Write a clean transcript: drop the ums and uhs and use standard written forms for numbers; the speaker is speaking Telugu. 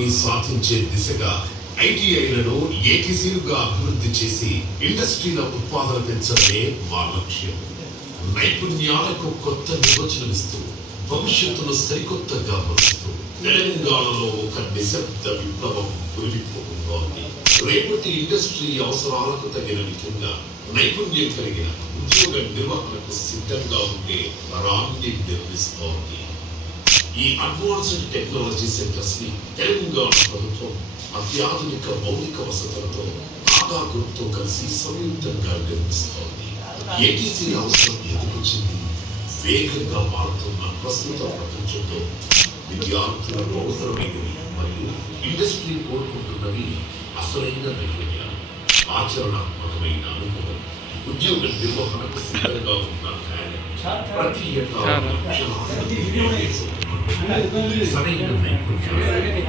ఉద్యోగాల్ని సాధించే దిశగా ఐటీఐలను ఏటీసీలుగా అభివృద్ధి చేసి ఇండస్ట్రీల ఉత్పాదన పెంచడమే మా లక్ష్యం. నైపుణ్యాలకు కొత్త నిర్వచనమిస్తూ భవిష్యత్తును సరికొత్తగా మలుస్తూ తెలంగాణలో ఒక నిశ్శబ్ద విప్లవం గురిపోతోంది. రేపటి ఇండస్ట్రీ అవసరాలకు తగిన విధంగా నైపుణ్యం కలిగిన ఉద్యోగ నిర్వహణకు సిద్ధంగా ఉండే తరాన్ని నిర్మిస్తోంది. ఈ అడ్వాన్స్డ్ టెక్నాలజీ సెంటర్స్ ని తెలంగాణ ప్రభుత్వం అత్యాధునిక మౌలిక వసతులతో ఆదాగుతో కలిసి సంయుక్తంగా నిర్మిస్తోంది. ఏటీసీ అవసరం ఎదురొచ్చింది. వేగంగా మారుతున్న ప్రస్తుత ప్రపంచంలో విద్యార్థులకు అవసరమైనవి మరియు ఇండస్ట్రీ కోరుకుంటున్నవి అసలైన నైపుణ్యాలు, ఆచరణాత్మకమైన అనుభవం, ఉద్యోగ నిర్వహణకు సిద్ధంగా ఉన్న ప్రతి సరైన నైపుణ్యాలు.